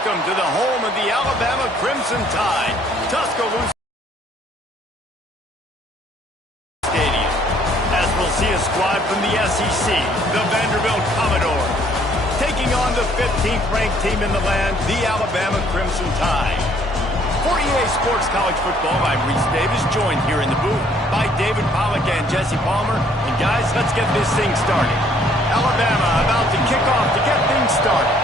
Welcome to the home of the Alabama Crimson Tide, Tuscaloosa Stadium. As we'll see a squad from the SEC, the Vanderbilt Commodores, taking on the 15th ranked team in the land, the Alabama Crimson Tide. For EA Sports College Football, I'm Reese Davis, joined here in the booth by David Pollack and Jesse Palmer. And guys, let's get this thing started. Alabama about to kick off to get things started.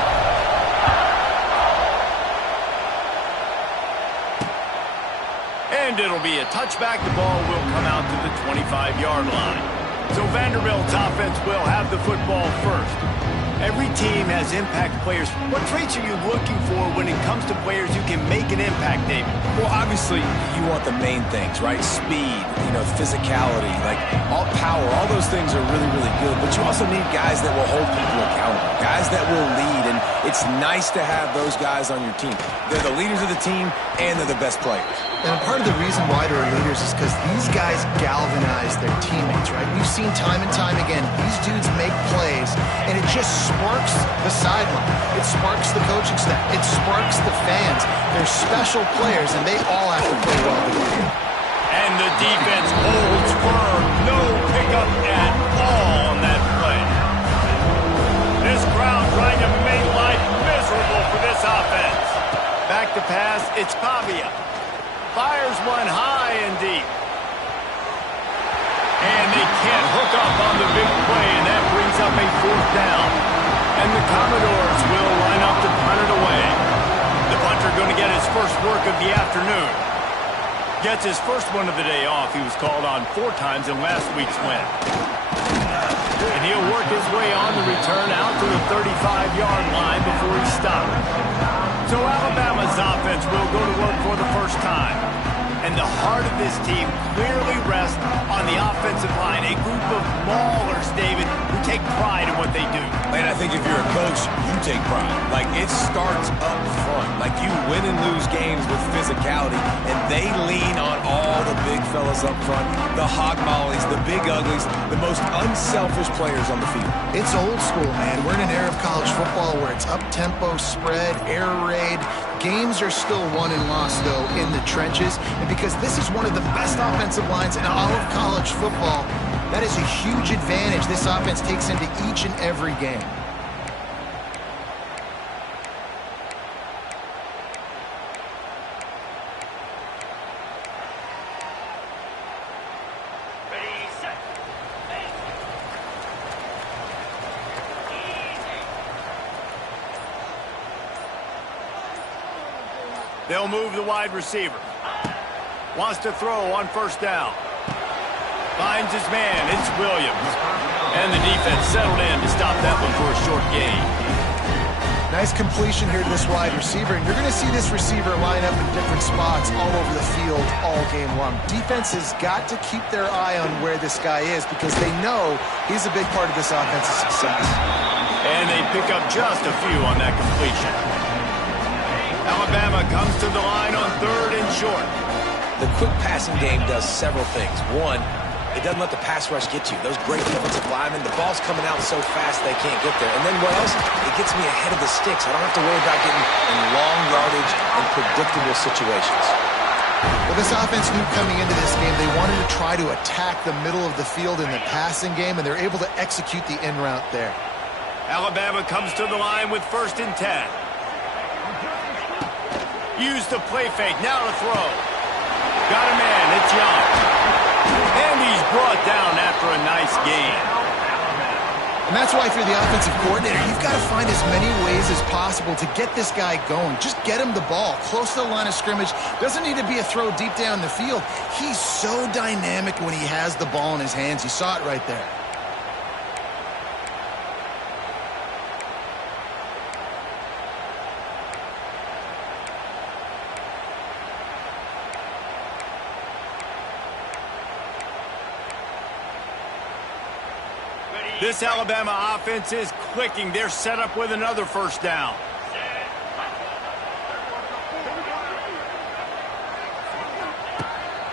And it'll be a touchback. The ball will come out to the 25-yard line. So Vanderbilt's offense will have the football first. Every team has impact players. What traits are you looking for when it comes to players who can make an impact, David? Well, obviously, you want the main things, right? Speed, physicality, like all power, all those things are really, really good. But you also need guys that will hold people accountable, guys that will lead. And it's nice to have those guys on your team. They're the leaders of the team, and they're the best players. And part of the reason why they're leaders is because these guys galvanize their teammates, right? We've seen time and time again, these dudes make plays, and it just sparks the sideline. It sparks the coaching staff. It sparks the fans. They're special players, and they all have to play well together. And the defense holds firm. No pickup at all on that play. This crowd trying to make life miserable for this offense. Back to pass, it's Pavia. Fires one high and deep. And they can't hook up on the big play, and that brings up a fourth down. And the Commodores will line up to punt it away. The punter going to get his first work of the afternoon. Gets his first one of the day off. He was called on 4 times in last week's win. And he'll work his way on the return out to the 35-yard line before he stopped. So Alabama's offense will go to work for the first time. And the heart of this team clearly rests on the offensive line, a group of maulers, David, who take pride in what they do. And I think if you're a coach, you take pride. Like, it starts up front. Like, you win and lose games with physicality, and they lean on all the big fellas up front, the hog mollies, the big uglies, the most unselfish players on the field. It's old school, man. We're in an era of college football where it's up-tempo, spread, air raid. Games are still won and lost, though, in the trenches. And because this is one of the best offensive lines in all of college football, that is a huge advantage this offense takes into each and every game. They'll move the wide receiver. Wants to throw on first down. Finds his man. It's Williams. And the defense settled in to stop that one for a short gain. Nice completion here to this wide receiver. And you're going to see this receiver line up in different spots all over the field all game long. Defense has got to keep their eye on where this guy is because they know he's a big part of this offense's success. And they pick up just a few on that completion. Alabama comes to the line on 3rd and short. The quick passing game does several things. One, it doesn't let the pass rush get you. Those great defensive linemen, the ball's coming out so fast they can't get there. And then what else? It gets me ahead of the sticks. I don't have to worry about getting in long yardage and predictable situations. Well, this offense knew coming into this game they wanted to try to attack the middle of the field in the passing game, and they're able to execute the in route there. Alabama comes to the line with 1st and 10. Use the play fake, now to throw. Got a man, it's Young. And he's brought down after a nice gain. And that's why if you're the offensive coordinator, you've got to find as many ways as possible to get this guy going. Just get him the ball close to the line of scrimmage. Doesn't need to be a throw deep down the field. He's so dynamic when he has the ball in his hands. You saw it right there. This Alabama offense is clicking. They're set up with another first down.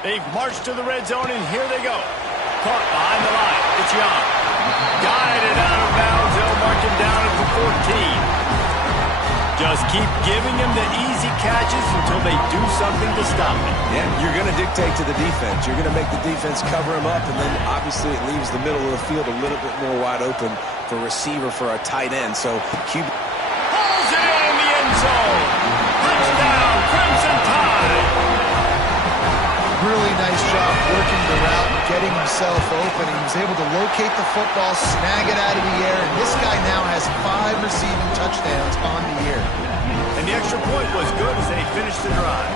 They've marched to the red zone, and here they go. Caught behind the line. It's Young. Guided out of bounds. They'll mark him down at the 14. Just keep giving him the easy catches until they do something to stop it. Yeah, you're going to dictate to the defense. You're going to make the defense cover him up, and then obviously it leaves the middle of the field a little bit more wide open for receiver for a tight end. So QB pulls it in the end zone. Touchdown, Crimson Tide. Really nice job working the route and getting himself open. He was able to locate the football, snag it out of the air, and this guy now has 5 receiving touchdowns on the year. And the extra point was good as they finished the drive.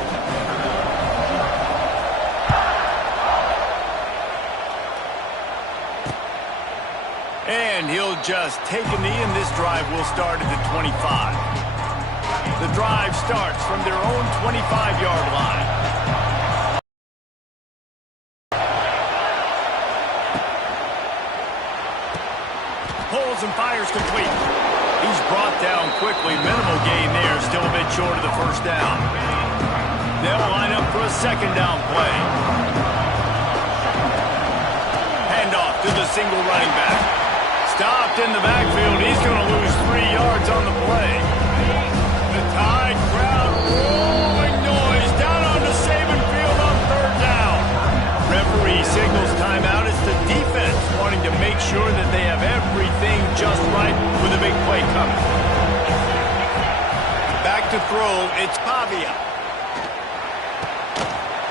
And he'll just take a knee, and this drive will start at the 25. The drive starts from their own 25-yard line. Pulls and fires complete. He's brought down quickly. Minimal gain there. Still a bit short of the first down. They'll line up for a second down play. Handoff to the single running back. Stopped in the backfield. He's going to lose 3 yards on the play. The Tide crowd roaring noise down on the Saban field on third down. Referee signals timeout. It's the defense wanting to make sure that they have everything just right with a big play coming. Back to throw. It's Pavia.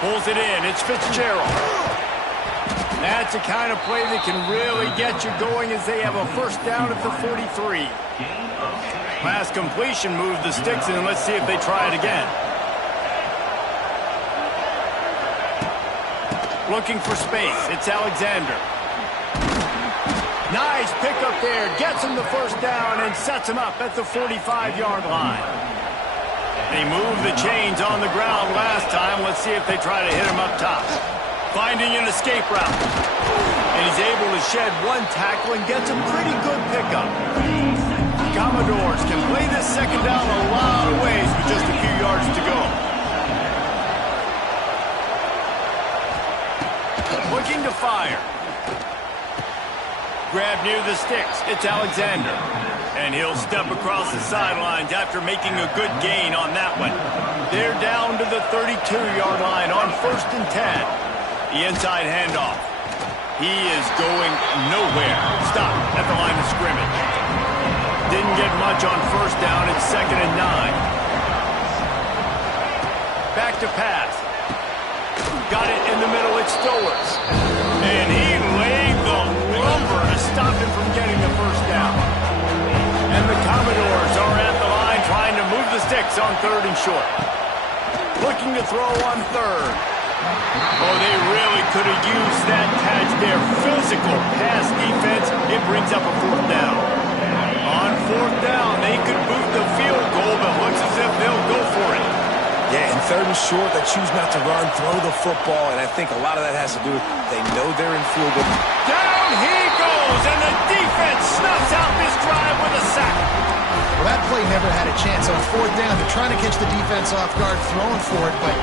Pulls it in. It's Fitzgerald. That's the kind of play that can really get you going as they have a first down at the 43. Pass completion, move the sticks, and let's see if they try it again. Looking for space. It's Alexander. Nice pickup there. Gets him the first down and sets him up at the 45-yard line. They moved the chains on the ground last time. Let's see if they try to hit him up top. Finding an escape route. And he's able to shed one tackle and gets a pretty good pickup. Commodores can play this second down a lot of ways with just a few yards to go. Looking to fire. Grab near the sticks. It's Alexander. And he'll step across the sidelines after making a good gain on that one. They're down to the 32-yard line on 1st and 10. The inside handoff. He is going nowhere. Stop at the line of scrimmage. Didn't get much on first down. It's 2nd and 9. Back to pass. Got it in the middle. It's Stowers. And he laid the lumber to stop him from getting the first down. And the Commodores are at the line trying to move the sticks on 3rd and short. Looking to throw on 3rd. Oh, they really could have used that catch there. Physical pass defense. It brings up a 4th down. On 4th down, they could boot the field goal, but looks as if they'll go for it. Yeah, in 3rd and short, they choose not to run, throw the football, and I think a lot of that has to do with they know they're in field goal. Down he goes, and the defense snuffs out this drive with a sack. Well, that play never had a chance. On 4th down, they're trying to catch the defense off guard, throwing for it, but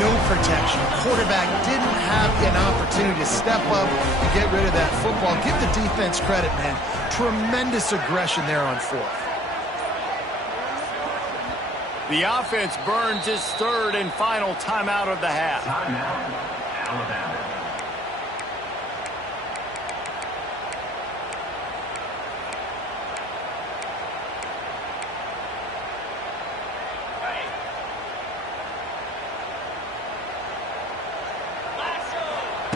no protection. Quarterback didn't have an opportunity to step up and get rid of that football. Give the defense credit, man. Tremendous aggression there on 4th. The offense burns its 3rd and final timeout of the half. Alabama.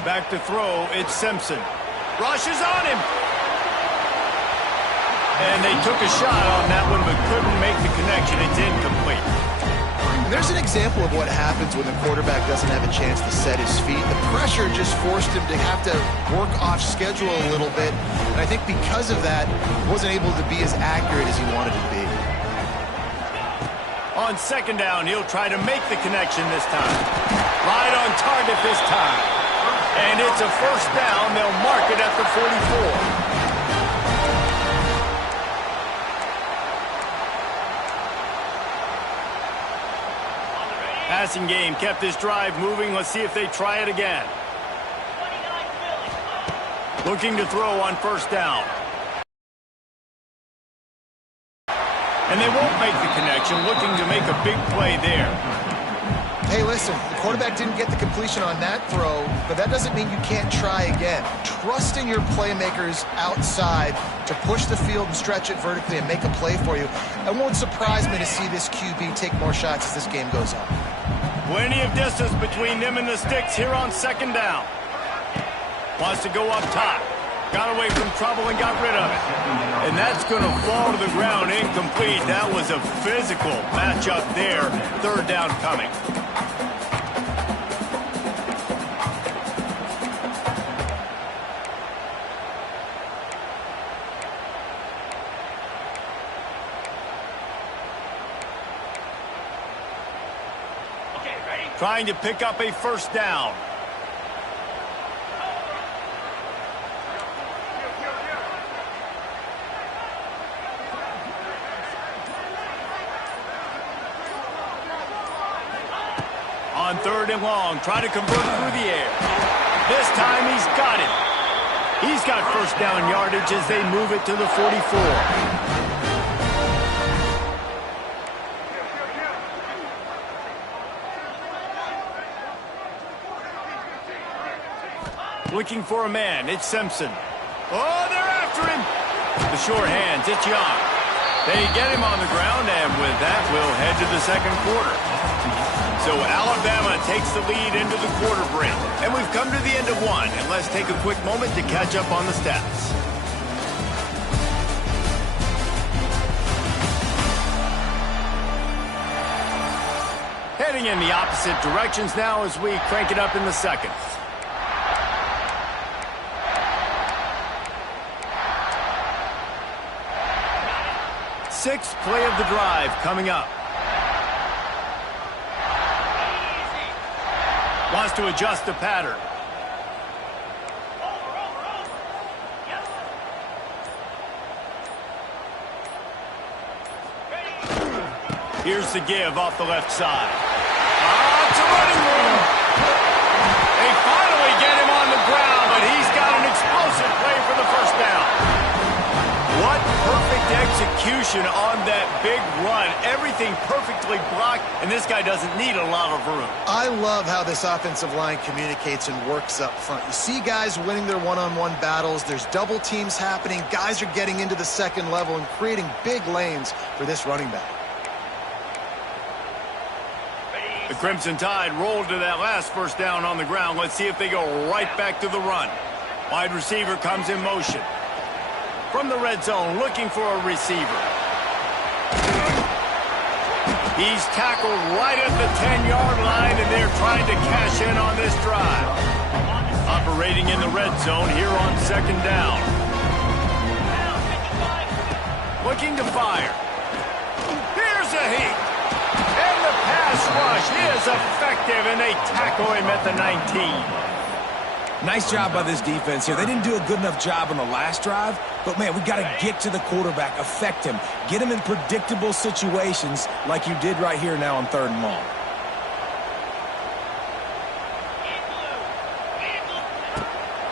Back to throw, it's Simpson. Rushes on him. And they took a shot on that one, but couldn't make the connection. It's incomplete. And there's an example of what happens when the quarterback doesn't have a chance to set his feet. The pressure just forced him to have to work off schedule a little bit. And I think because of that, he wasn't able to be as accurate as he wanted to be. On 2nd down, he'll try to make the connection this time. Right on target this time. And it's a first down. They'll mark it at the 44. Passing game kept this drive moving. Let's see if they try it again. Looking to throw on 1st down. And they won't make the connection, looking to make a big play there. Hey, listen, the quarterback didn't get the completion on that throw, but that doesn't mean you can't try again. Trust in your playmakers outside to push the field and stretch it vertically and make a play for you. It won't surprise me to see this QB take more shots as this game goes on. Plenty of distance between them and the sticks here on second down. Wants to go up top. Got away from trouble and got rid of it. And that's going to fall to the ground incomplete. That was a physical matchup there. Third down coming. Trying to pick up a first down. On third and long, trying to convert through the air. This time he's got it. He's got first down yardage as they move it to the 44. Looking for a man. It's Simpson. Oh, they're after him. The short hands. It's Young. They get him on the ground, and with that, we'll head to the second quarter. So Alabama takes the lead into the quarter break. And we've come to the end of one. And let's take a quick moment to catch up on the stats. Heading in the opposite directions now as we crank it up in the second. Sixth play of the drive coming up. Wants to adjust the pattern. Here's the give off the left side. Oh, it's a running room. They finally get him on the ground, but he's got an explosive play for the first down. What perfect execution on that big run. Everything perfectly blocked, and this guy doesn't need a lot of room. I love how this offensive line communicates and works up front. You see guys winning their one-on-one battles. There's double teams happening. Guys are getting into the second level and creating big lanes for this running back. The Crimson Tide rolled to that last first down on the ground. Let's see if they go right back to the run. Wide receiver comes in motion. From the red zone, looking for a receiver. He's tackled right at the 10-yard line, and they're trying to cash in on this drive. Operating in the red zone here on second down. Looking to fire. Here's a heat. And the pass rush is effective, and they tackle him at the 19. Nice job by this defense here. They didn't do a good enough job on the last drive, but, man, we got to get to the quarterback, affect him, get him in predictable situations like you did right here now on third and long.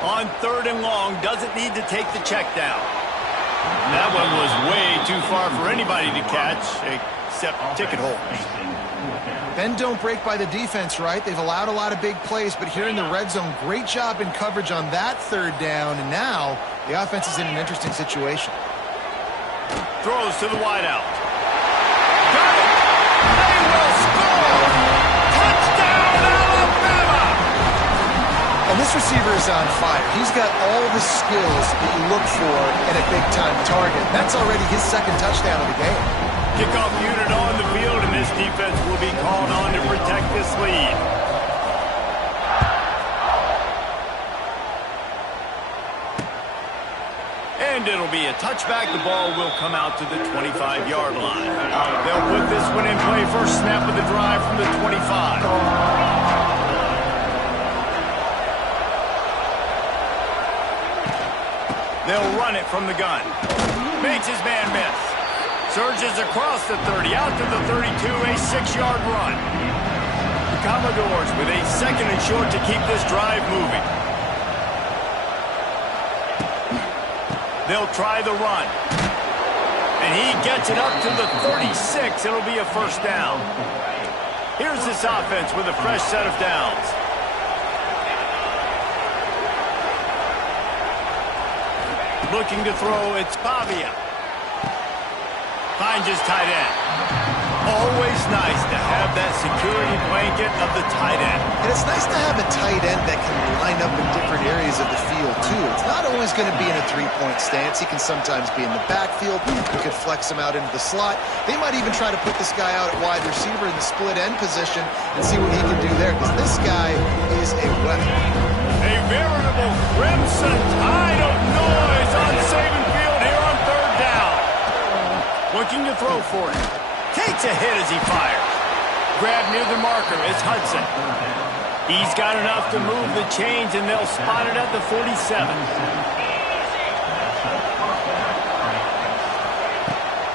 On third and long, doesn't need to take the check down. That one was way too far for anybody to catch, except ticket holders. Bend don't break by the defense, right? They've allowed a lot of big plays, but here in the red zone, great job in coverage on that third down, and now the offense is in an interesting situation. Throws to the wideout. Got it! They will score! Touchdown, Alabama! And this receiver is on fire. He's got all the skills that you look for in a big-time target. That's already his second touchdown of the game. Kickoff unit on the field, and this defense will be called on to protect this lead. And it'll be a touchback. The ball will come out to the 25-yard line. They'll put this one in play. First snap of the drive from the 25. They'll run it from the gun. Makes his man miss. Surges across the 30, out to the 32, a 6-yard run. The Commodores with a second and short to keep this drive moving. They'll try the run. And he gets it up to the 36. It'll be a first down. Here's this offense with a fresh set of downs. Looking to throw, it's Pavia. Finds his tight end. Always nice to have that security blanket of the tight end. And it's nice to have a tight end that can line up in different areas of the field, too. It's not always going to be in a three-point stance. He can sometimes be in the backfield. You could flex him out into the slot. They might even try to put this guy out at wide receiver in the split end position and see what he can do there, because this guy is a weapon. A veritable crimson tide of noise on Saban Field here on third down. Looking to throw for it. Takes a hit as he fires. Grab near the marker. It's Hudson. He's got enough to move the chains, and they'll spot it at the 47.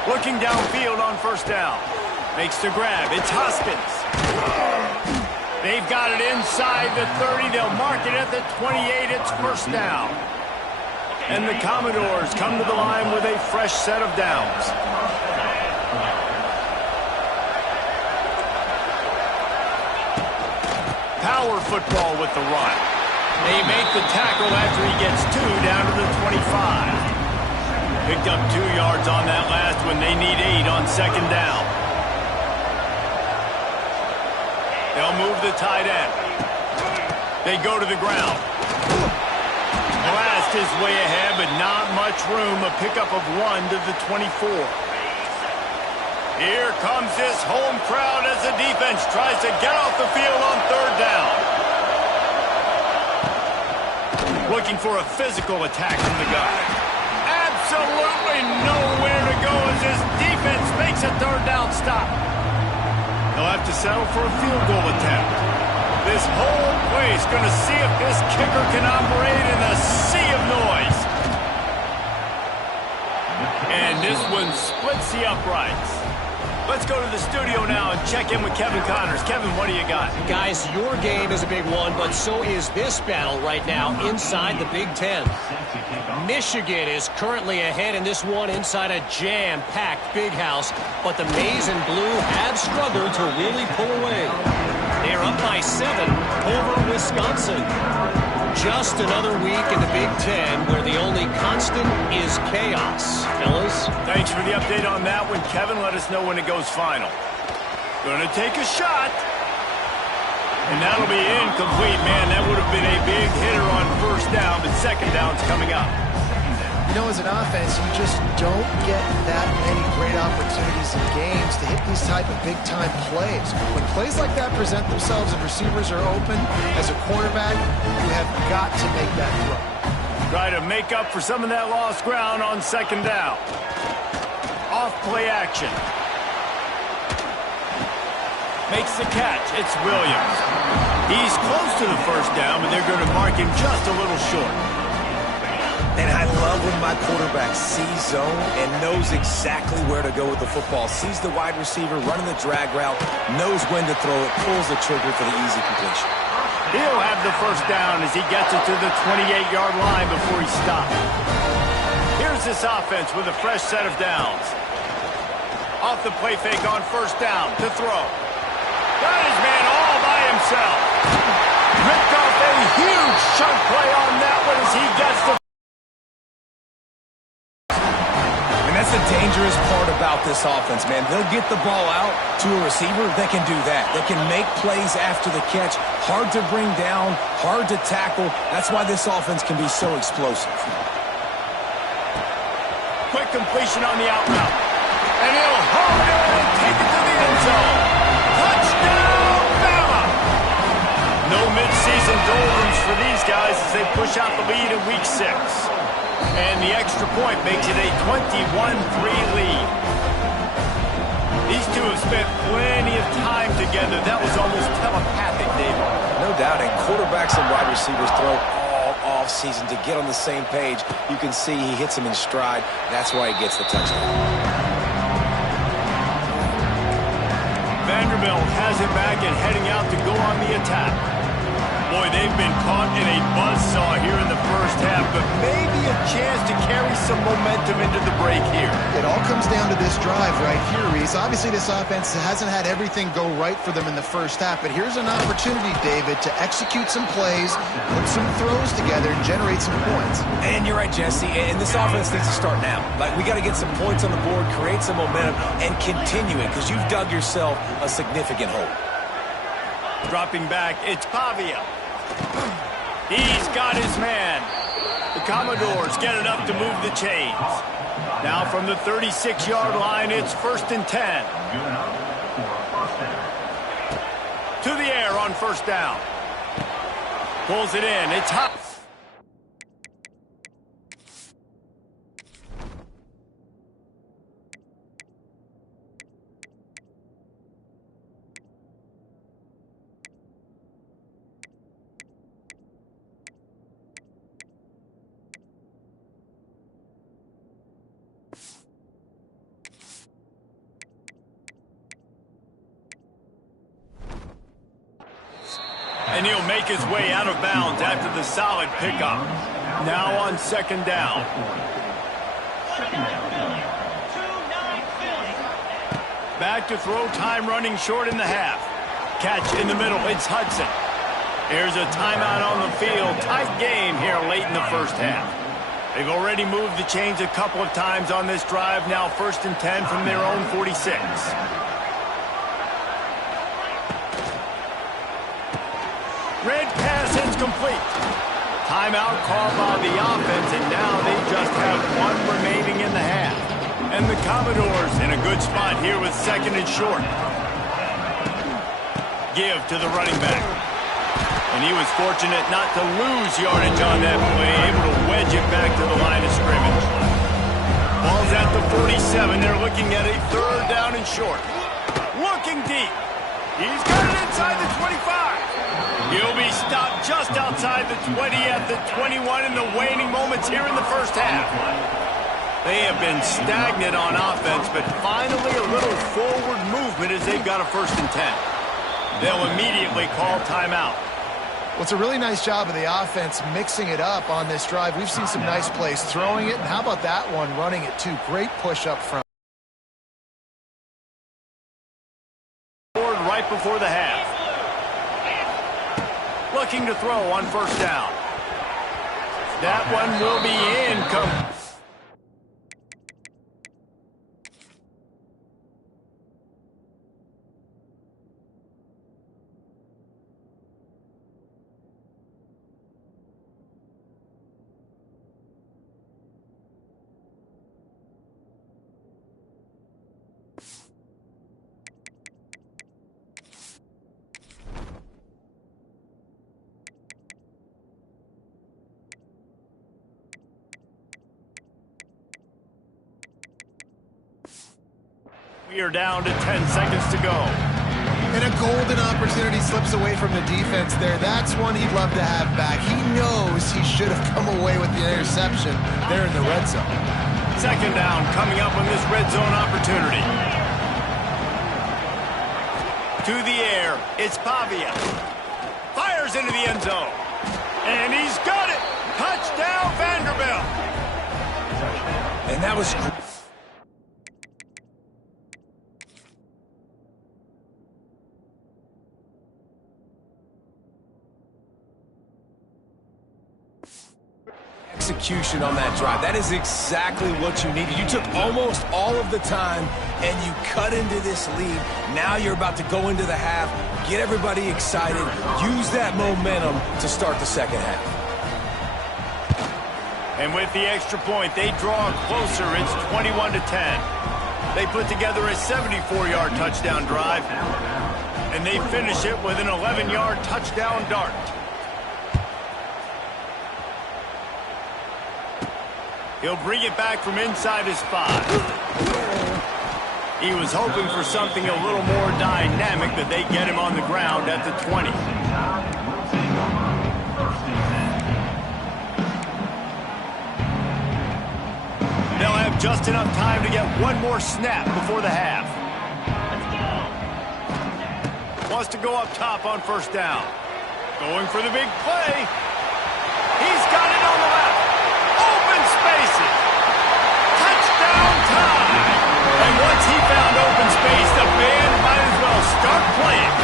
Looking downfield on first down. Makes the grab. It's Hoskins. They've got it inside the 30. They'll mark it at the 28. It's first down. And the Commodores come to the line with a fresh set of downs. Power football with the run. They make the tackle after he gets 2 down to the 25. Picked up 2 yards on that last one. They need 8 on second down. They'll move the tight end. They go to the ground. Blast his way ahead, but not much room. A pickup of 1 to the 24. Here comes this home crowd as the defense tries to get off the field on third down. Looking for a physical attack from the guy. Absolutely nowhere to go as this defense makes a third down stop. They'll have to settle for a field goal attempt. This whole place going to see if this kicker can operate in a sea of noise. And this one splits the uprights. Let's go to the studio now and check in with Kevin Connors. Kevin, what do you got? Guys, your game is a big one, but so is this battle right now inside the Big Ten. Michigan is currently ahead in this one inside a jam-packed Big House, but the Maize and Blue have struggled to really pull away. They're up by 7 over Wisconsin. Just another week in the Big Ten where the only constant is chaos. Fellas? Thanks for the update on that one, Kevin. Let us know when it goes final. Going to take a shot. And that'll be incomplete, man. That would have been a big hitter on first down, but second down's coming up. You know, as an offense, you just don't get that many great opportunities in games to hit these type of big-time plays. When plays like that present themselves and receivers are open, as a quarterback, you have got to make that throw. Try to make up for some of that lost ground on second down. Off play action. Makes the catch. It's Williams. He's close to the first down, but they're going to mark him just a little short. And I love when my quarterback sees zone and knows exactly where to go with the football. Sees the wide receiver running the drag route, knows when to throw it, pulls the trigger for the easy completion. He'll have the first down as he gets it to the 28-yard line before he stops. Here's this offense with a fresh set of downs. Off the play fake on first down to throw. Got his man all by himself. Ripped off a huge chunk play on that one as he gets the... That's the dangerous part about this offense, man. They'll get the ball out to a receiver. They can do that. They can make plays after the catch. Hard to bring down, hard to tackle. That's why this offense can be so explosive. Quick completion on the out route. And he'll hold it and take it to the end zone. Touchdown, Bama! No midseason doldrums for these guys as they push out the lead in Week 6. And the extra point makes it a 21-3 lead. These two have spent plenty of time together. That was almost telepathic, David. No doubt, and quarterbacks and wide receivers throw all offseason to get on the same page. You can see he hits him in stride. That's why he gets the touchdown. Vanderbilt has it back and heading out to go on the attack. Boy, they've been caught in a buzzsaw here in the first half, but maybe a chance to carry some momentum into the break here. It all comes down to this drive right here, Reese. Obviously, this offense hasn't had everything go right for them in the first half, but here's an opportunity, David, to execute some plays, put some throws together, and generate some points. And you're right, Jesse, and this offense needs to start now. Like, we got to get some points on the board, create some momentum, and continue it, because you've dug yourself a significant hole. Dropping back, it's Pavia. He's got his man. The Commodores get enough to move the chains. Now from the 36-yard line, it's 1st and 10. To the air on first down. Pulls it in. It's hot. And he'll make his way out of bounds after the solid pickup. Now on 2nd down. Back to throw, time running short in the half. Catch in the middle, it's Hudson. Here's a timeout on the field. Tight game here late in the first half. They've already moved the chains a couple of times on this drive. Now 1st and 10 from their own 46. Red pass is complete. Timeout called by the offense, and now they just have one remaining in the half. And the Commodores in a good spot here with 2nd and short. Give to the running back. And he was fortunate not to lose yardage on that play, able to wedge it back to the line of scrimmage. Ball's at the 47. They're looking at a 3rd down and short. Looking deep. He's got it inside the 25. He'll be stopped just outside the 20 at the 21 in the waning moments here in the first half. They have been stagnant on offense, but finally a little forward movement as they've got a 1st and 10. They'll immediately call timeout. Well, it's a really nice job of the offense mixing it up on this drive. We've seen some nice plays throwing it, and how about that one running it too? Great push up front. Right before the half. Looking to throw on 1st down. That one will be incomplete. We are down to 10 seconds to go. And a golden opportunity slips away from the defense there. That's one he'd love to have back. He knows he should have come away with the interception there in the red zone. 2nd down coming up on this red zone opportunity. To the air, it's Pavia. Fires into the end zone. And he's got it. Touchdown, Vanderbilt. And that was... execution on that drive. That is exactly what you needed. You took almost all of the time and you cut into this lead. Now you're about to go into the half, get everybody excited, use that momentum to start the 2nd half. And with the extra point, they draw closer. It's 21 to 10. They put together a 74-yard touchdown drive, and they finish it with an 11-yard touchdown dart. He'll bring it back from inside his 5. He was hoping for something a little more dynamic, but they get him on the ground at the 20. They'll have just enough time to get one more snap before the half. Wants to go up top on 1st down. Going for the big play. He's got it on the left. Open spaces. Touchdown time. And once he found open space, the band might as well start playing.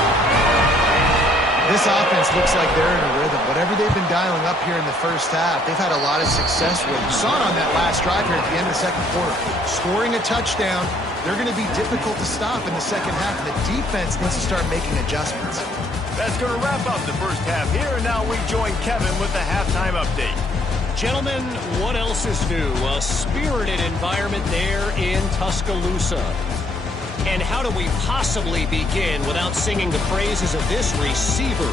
This offense looks like they're in a rhythm. Whatever they've been dialing up here in the first half, they've had a lot of success with. You saw it on that last drive here at the end of the second quarter. Scoring a touchdown, they're going to be difficult to stop in the second half, and the defense needs to start making adjustments. That's going to wrap up the first half here, and now we join Kevin with the halftime update. Gentlemen, what else is new? A spirited environment there in Tuscaloosa. And how do we possibly begin without singing the praises of this receiver?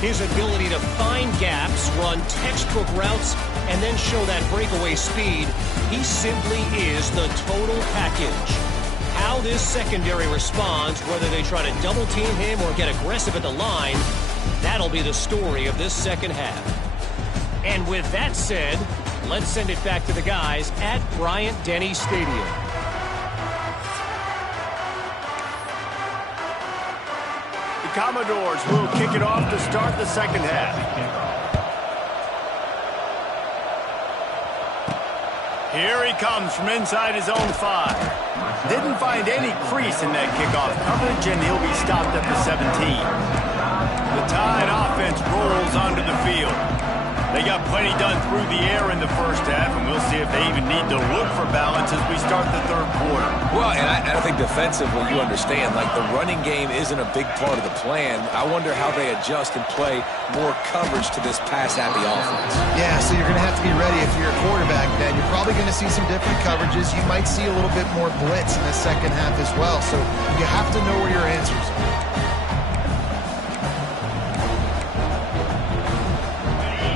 His ability to find gaps, run textbook routes, and then show that breakaway speed. He simply is the total package. How this secondary responds, whether they try to double-team him or get aggressive at the line, that'll be the story of this second half. And with that said, let's send it back to the guys at Bryant-Denny Stadium. The Commodores will kick it off to start the second half. Here he comes from inside his own 5. Didn't find any crease in that kickoff coverage, and he'll be stopped at the 17. The Tide offense rolls onto the field. They got plenty done through the air in the first half, and we'll see if they even need to look for balance as we start the third quarter. Well, and I think defensively, you understand, like the running game isn't a big part of the plan. I wonder how they adjust and play more coverage to this pass-happy offense. Yeah, so you're going to have to be ready if you're a quarterback, Ben. You're probably going to see some different coverages. You might see a little bit more blitz in the second half as well, so you have to know where your answers are.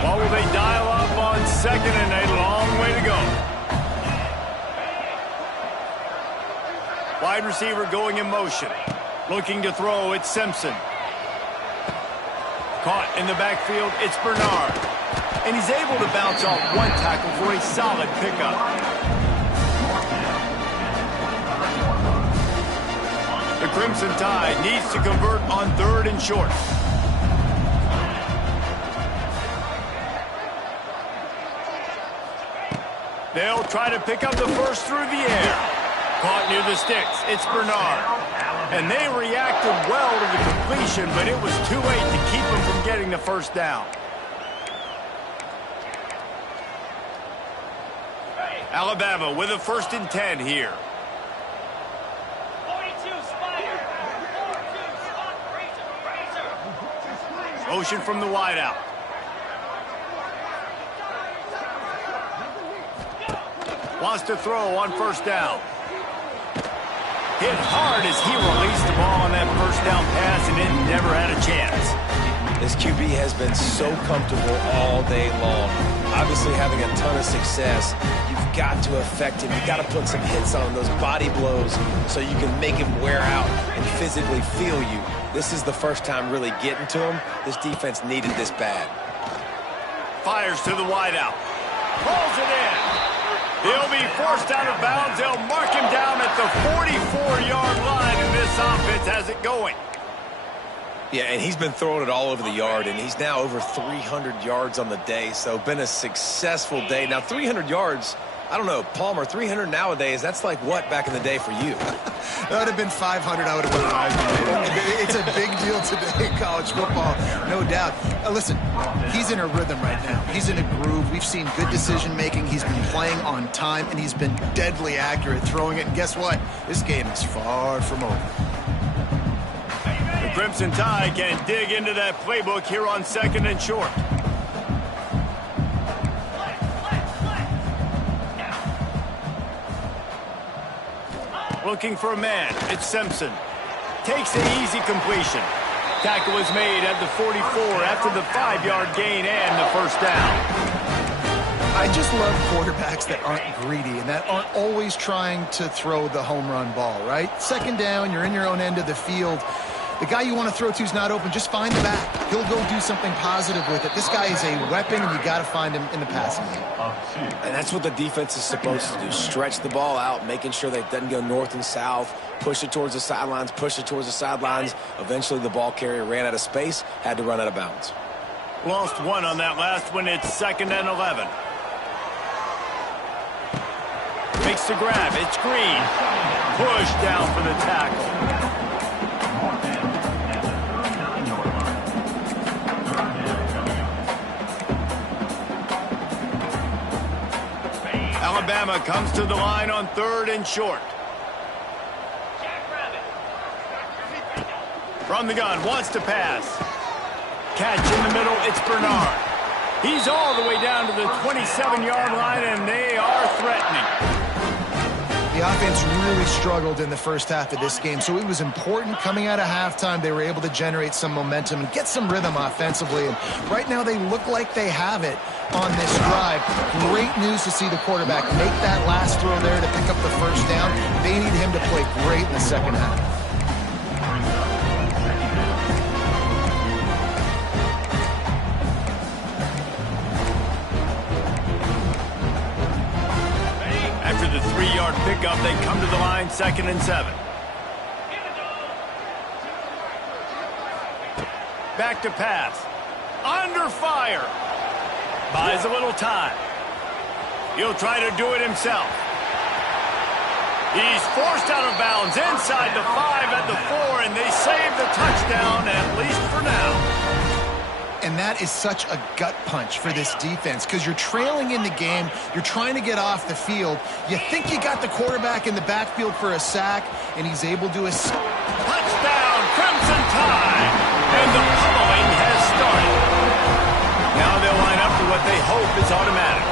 What will they dial up on second, and a long way to go. Wide receiver going in motion. Looking to throw, it's Simpson. Caught in the backfield, it's Bernard. And he's able to bounce off one tackle for a solid pickup. The Crimson Tide needs to convert on 3rd and short. They'll try to pick up the first through the air. Caught near the sticks. It's Bernard. And they reacted well to the completion, but it was too late to keep them from getting the first down. Alabama with a 1st and 10 here. 42 Spider. 42 spot razor. Motion from the wideout. Wants to throw on 1st down. Hit hard as he released the ball on that 1st down pass, and it never had a chance. This QB has been so comfortable all day long. Obviously having a ton of success. You've got to affect him. You've got to put some hits on those body blows so you can make him wear out and physically feel you. This is the first time really getting to him. This defense needed this bad. Fires to the wideout. Pulls it in. He'll be forced out of bounds. They'll mark him down at the 44-yard line, and this offense has it going. Yeah, and he's been throwing it all over the yard, and he's now over 300 yards on the day, so been a successful day. Now, 300 yards, I don't know, Palmer, 300 nowadays, that's like what back in the day for you? That would have been 500. I would have been It's a big deal today in college football, no doubt. Listen, he's in a rhythm right now. He's in a groove. We've seen good decision-making. He's been playing on time, and he's been deadly accurate throwing it. And guess what? This game is far from over. The Crimson Tide can dig into that playbook here on 2nd and short. Looking for a man. It's Simpson. Takes an easy completion. Tackle was made at the 44 after the 5-yard gain and the 1st down. I just love quarterbacks that aren't greedy and that aren't always trying to throw the home run ball, right? 2nd down, you're in your own end of the field. The guy you want to throw to is not open. Just find the back. He'll go do something positive with it. This guy is a weapon, and you got to find him in the passing game. And that's what the defense is supposed to do. Stretch the ball out, making sure that it doesn't go north and south. Push it towards the sidelines, push it towards the sidelines. Eventually, the ball carrier ran out of space, had to run out of bounds. Lost one on that last one. It's 2nd and 11. Makes the grab. It's Green. Push down for the tackle. Alabama comes to the line on 3rd and short. From the gun, wants to pass. Catch in the middle, it's Bernard. He's all the way down to the 27-yard line, and they are threatening. The offense really struggled in the first half of this game, so it was important coming out of halftime. They were able to generate some momentum and get some rhythm offensively, and right now they look like they have it on this drive. Great news to see the quarterback make that last throw there to pick up the first down. They need him to play great in the second half. After the 3-yard pickup, they come to the line, 2nd and 7. Back to pass. Under fire. Buys a little time. He'll try to do it himself. He's forced out of bounds inside the 5 at the 4, and they save the touchdown, at least for now. And that is such a gut punch for this defense because you're trailing in the game. You're trying to get off the field. You think you got the quarterback in the backfield for a sack, and he's able to... Touchdown, Crimson Tide! And the pummeling has started. Now they'll line up to what they hope is automatic.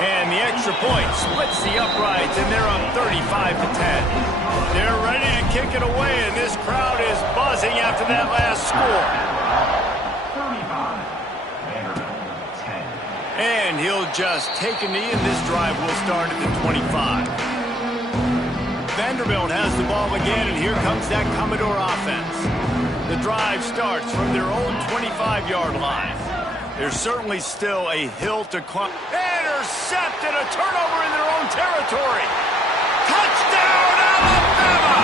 And the extra point splits the uprights, and they're up 35-10. They're ready to kick it away, and this crowd is buzzing after that last score. And he'll just take a knee, and this drive will start at the 25. Vanderbilt has the ball again, and here comes that Commodore offense. The drive starts from their own 25-yard line. There's certainly still a hill to climb. Intercepted, a turnover in their own territory. Touchdown, Alabama!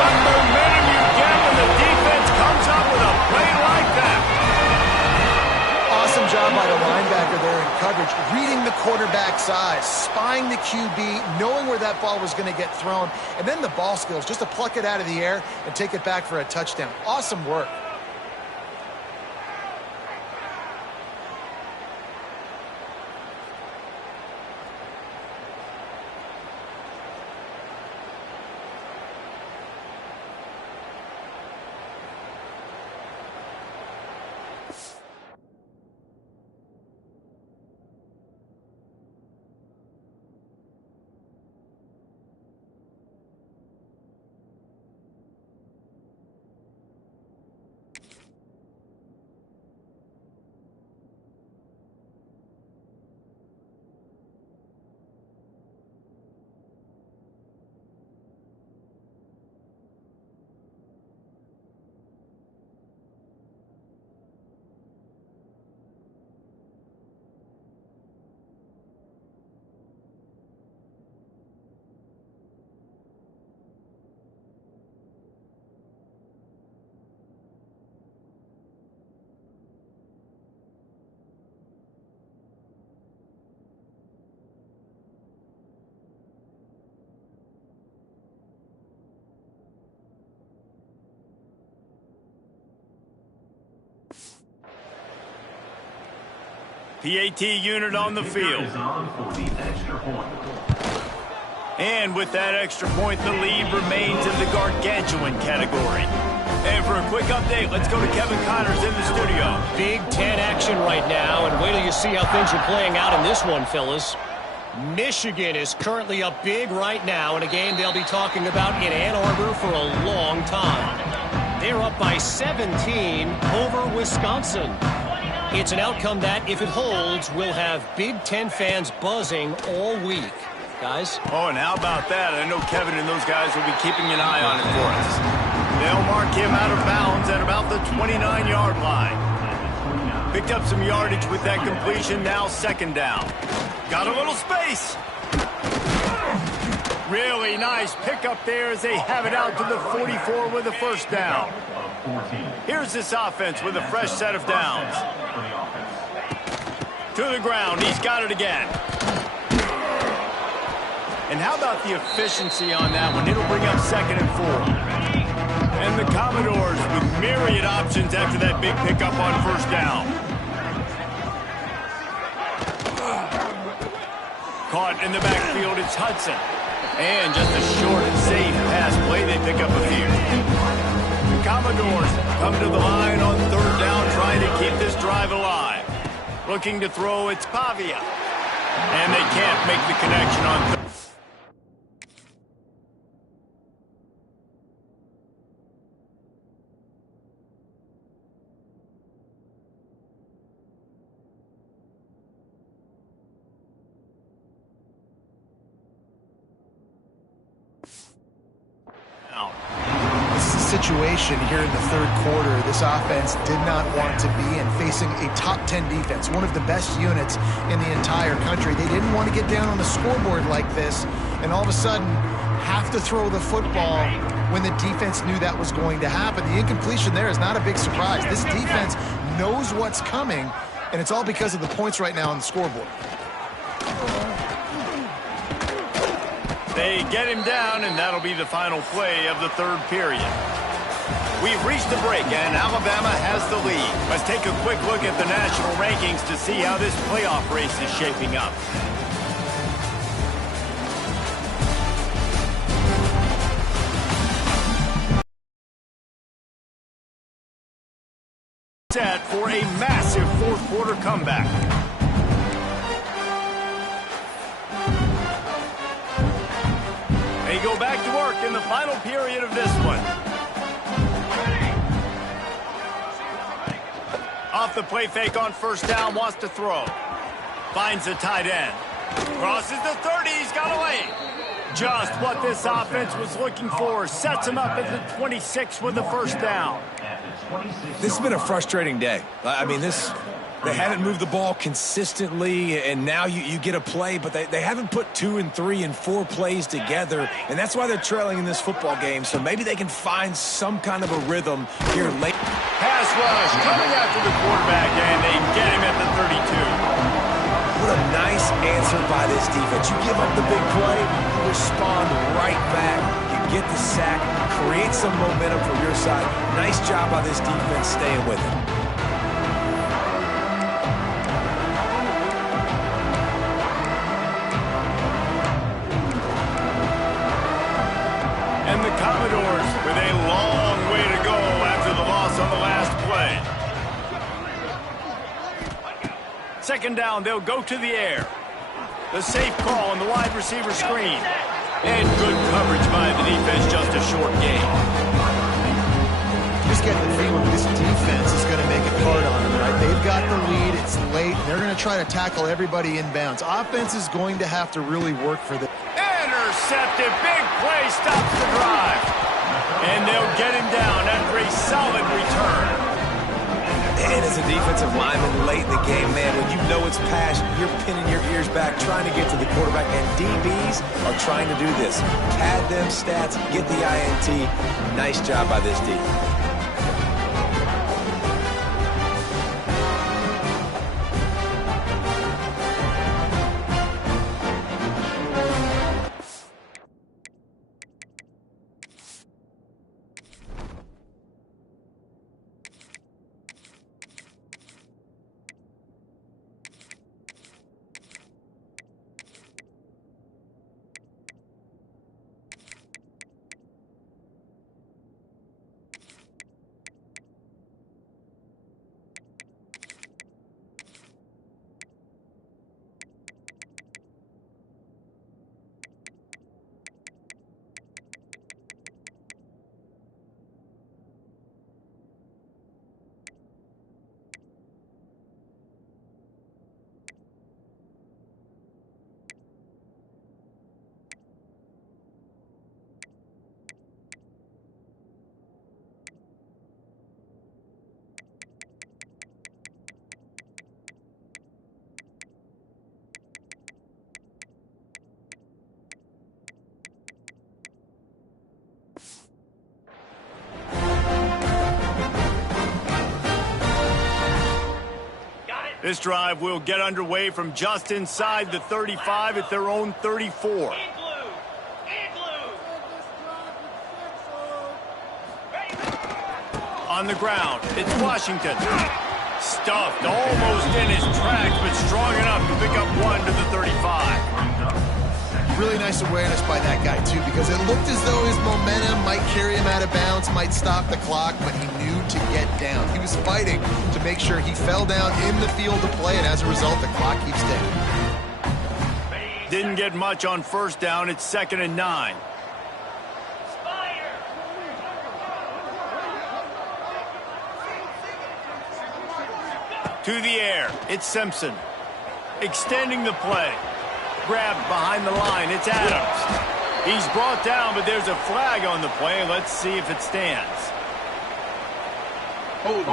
What momentum you get when the defense comes up with a play like that. Awesome job by the linebacker there in coverage, reading the quarterback's eyes, spying the QB, knowing where that ball was going to get thrown, and then the ball skills, just to pluck it out of the air and take it back for a touchdown. Awesome work. PAT unit on the field. And with that extra point, the lead remains in the gargantuan category. And for a quick update, let's go to Kevin Connors in the studio. Big Ten action right now, and wait till you see how things are playing out in this one, fellas. Michigan is currently up big right now in a game they'll be talking about in Ann Arbor for a long time. They're up by 17 over Wisconsin. It's an outcome that, if it holds, will have Big Ten fans buzzing all week. Guys? Oh, and how about that? I know Kevin and those guys will be keeping an eye on it for us. They'll mark him out of bounds at about the 29-yard line. Picked up some yardage with that completion, now 2nd down. Got a little space. Really nice pickup there as they have it out to the 44 with a 1st down. Here's this offense with a fresh set of downs. To the ground. He's got it again. And how about the efficiency on that one? It'll bring up 2nd and 4. And the Commodores with myriad options after that big pickup on 1st down. Caught in the backfield, it's Hudson. And just a short and safe pass play, they pick up a few. The Commodores come to the line on 3rd down, trying to keep this drive alive. Looking to throw, it's Pavia. And they can't make the connection on 3rd. This is a situation here in the 3rd quarter this offense did not want to be in, facing a top 10 defense, one of the best units in the entire country. They didn't want to get down on the scoreboard like this and all of a sudden have to throw the football when the defense knew that was going to happen. The incompletion there is not a big surprise. This defense knows what's coming, and it's all because of the points right now on the scoreboard. They get him down, and that'll be the final play of the 3rd period. We've reached the break, and Alabama has the lead. Let's take a quick look at the national rankings to see how this playoff race is shaping up. Set for a massive 4th quarter comeback. They go back to work in the final period of this one. Off the play fake on 1st down, wants to throw. Finds a tight end. Crosses the 30, he's got a lane. Just what this offense was looking for. Sets him up at the 26 with the 1st down. This has been a frustrating day. I mean, they haven't moved the ball consistently, and now you get a play, but they haven't put 2 and 3 and 4 plays together, and that's why they're trailing in this football game. So maybe they can find some kind of a rhythm here late. Pass rush coming after the quarterback, and they get him at the 32. What a nice answer by this defense. You give up the big play, you respond right back, you get the sack, create some momentum for your side. Nice job by this defense staying with it. And the Commodores with a long way to go after the loss on the last play. 2nd down, they'll go to the air. The safe call on the wide receiver screen. And good coverage by the defense, just a short gain. Just get the feeling this defense is going to make it hard on them, right? They've got the lead, it's late, they're going to try to tackle everybody inbounds. Offense is going to have to really work for this. Intercepted, big play, stops the drive. And they'll get him down after a solid return. And as a defensive lineman late in the game, man, when you know it's pass, you're pinning your ears back, trying to get to the quarterback, and DBs are trying to do this. Pad them stats, get the INT. Nice job by this defense. This drive will get underway from just inside the 35 at their own 34. On the ground, it's Washington. Stuffed almost in his tracks, but strong enough to pick up one to the 35. Really nice awareness by that guy, too, because it looked as though his momentum might carry him out of bounds, might stop the clock, but he knew to get down. He was fighting to make sure he fell down in the field to play, and as a result, the clock keeps ticking. Didn't get much on first down. It's 2nd and 9. To the air, it's Simpson. Extending the play. Grabbed behind the line, it's Adams. He's brought down, but there's a flag on the play. Let's see if it stands. Hold.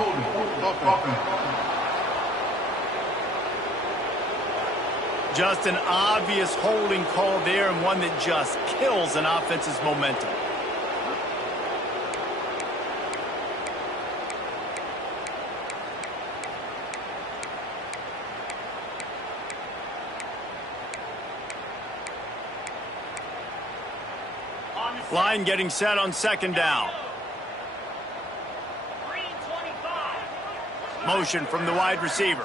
Just an obvious holding call there, and one that just kills an offense's momentum. Line getting set on 2nd down. Motion from the wide receiver.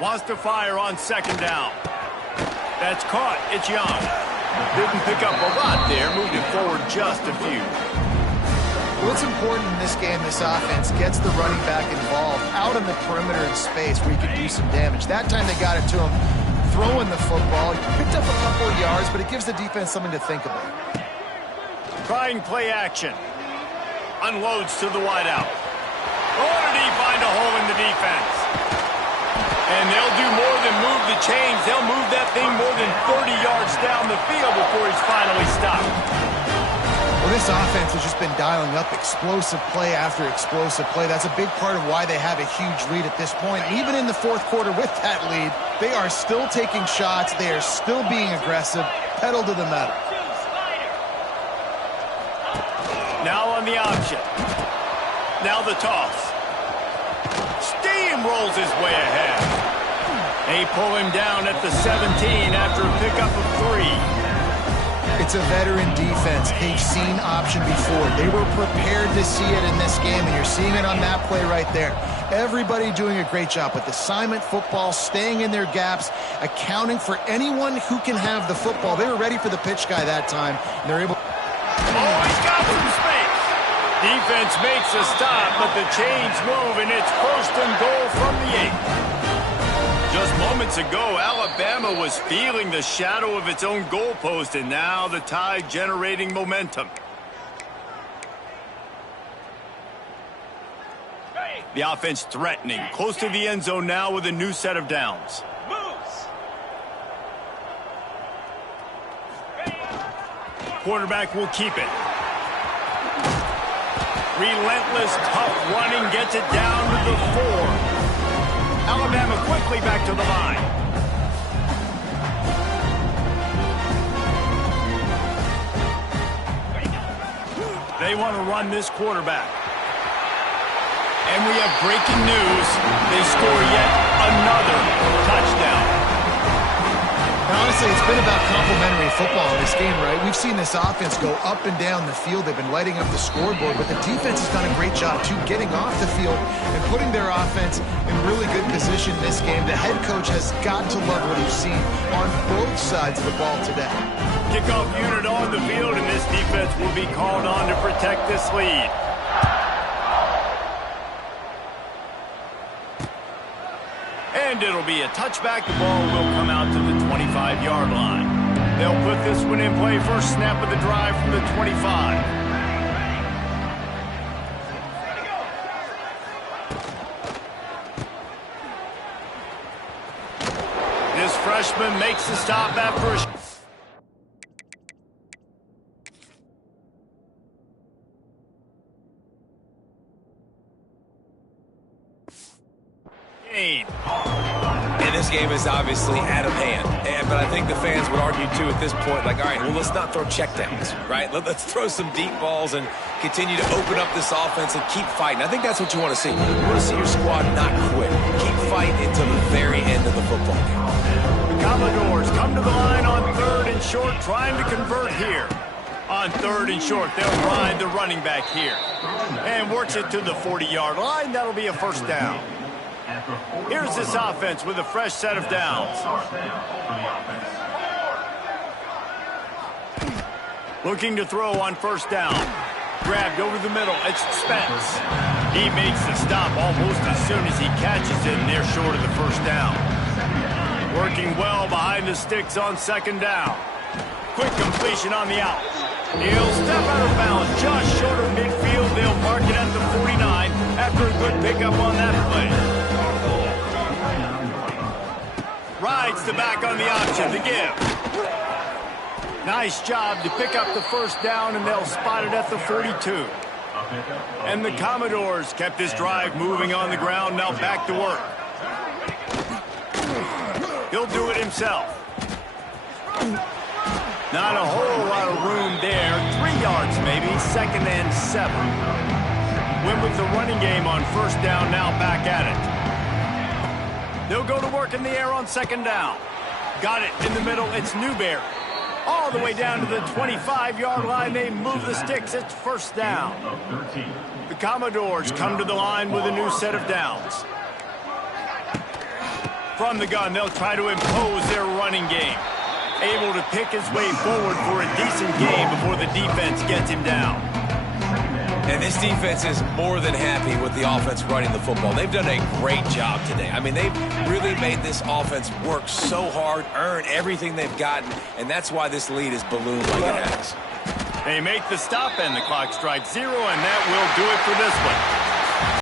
Wants to fire on 2nd down. That's caught. It's Young. Didn't pick up a lot there. Moved it forward just a few. What's important in this game, this offense gets the running back involved out on the perimeter in space where he can do some damage. That time they got it to him throwing the football. He picked up a couple of yards, but it gives the defense something to think about. Trying play action. Unloads to the wideout. Oh, did he find a hole in the defense? And they'll do more than move the chains. They'll move that thing more than 30 yards down the field before he's finally stopped. Well, this offense has just been dialing up explosive play after explosive play. That's a big part of why they have a huge lead at this point. Even in the 4th quarter with that lead, they are still taking shots. They are still being aggressive. Pedal to the metal. Now on the option. Now the toss. Steamrolls his way ahead. They pull him down at the 17 after a pickup of 3. It's a veteran defense. They've seen option before. They were prepared to see it in this game, and you're seeing it on that play right there. Everybody doing a great job with assignment football, staying in their gaps, accounting for anyone who can have the football. They were ready for the pitch guy that time, and they're able. Oh, he's got some space. Defense makes a stop, but the chains move, and it's 1st and goal from the 8. Just moments ago, Alabama was feeling the shadow of its own goalpost, and now the Tide generating momentum. The offense threatening, close to the end zone now with a new set of downs. Quarterback will keep it. Relentless, tough running gets it down to the 4. Alabama quickly back to the line. They want to run this quarterback. And we have breaking news. They score yet another touchdown. Now, honestly, it's been about complementary football in this game, right? We've seen this offense go up and down the field. They've been lighting up the scoreboard, but the defense has done a great job, too, getting off the field and putting their offense in really good position in this game. The head coach has got to love what he's seen on both sides of the ball today. Kickoff unit on the field, and this defense will be called on to protect this lead. And it'll be a touchback. The ball will come out to the 25-yard line. They'll put this one in play. First snap of the drive from the 25. This freshman makes the stop after a this game is obviously out of hand. But I think the fans would argue, too, at this point, like, all right, well, let's not throw checkdowns, right? Let's throw some deep balls and continue to open up this offense and keep fighting. I think that's what you want to see. You want to see your squad not quit. Keep fighting until the very end of the football game. The Commodores come to the line on 3rd and short, trying to convert here. On 3rd and short, they'll ride the running back here. And works it to the 40-yard line. That'll be a first down. Here's this offense with a fresh set of downs. Looking to throw on first down. Grabbed over the middle. It's Spence. He makes the stop almost as soon as he catches it, and they're short of the first down. Working well behind the sticks on 2nd down. Quick completion on the out. He'll step out of bounds just short of midfield. They'll mark it at the 49 after a good pickup on that play. Rides the back on the option to give. Nice job to pick up the first down, and they'll spot it at the 42. And the Commodores kept this drive moving on the ground. Now back to work. He'll do it himself. Not a whole lot of room there. 3 yards maybe. 2nd and 7. Win with the running game on first down. Now back at it. They'll go to work in the air on 2nd down. Got it in the middle. It's Newberry. All the way down to the 25-yard line. They move the sticks. It's first down. The Commodores come to the line with a new set of downs. From the gun, they'll try to impose their running game. Able to pick his way forward for a decent game before the defense gets him down. And this defense is more than happy with the offense running the football. They've done a great job today. I mean, they've really made this offense work so hard, earn everything they've gotten, and that's why this lead is ballooned like it has. They make the stop, and the clock strikes 0, and that will do it for this one.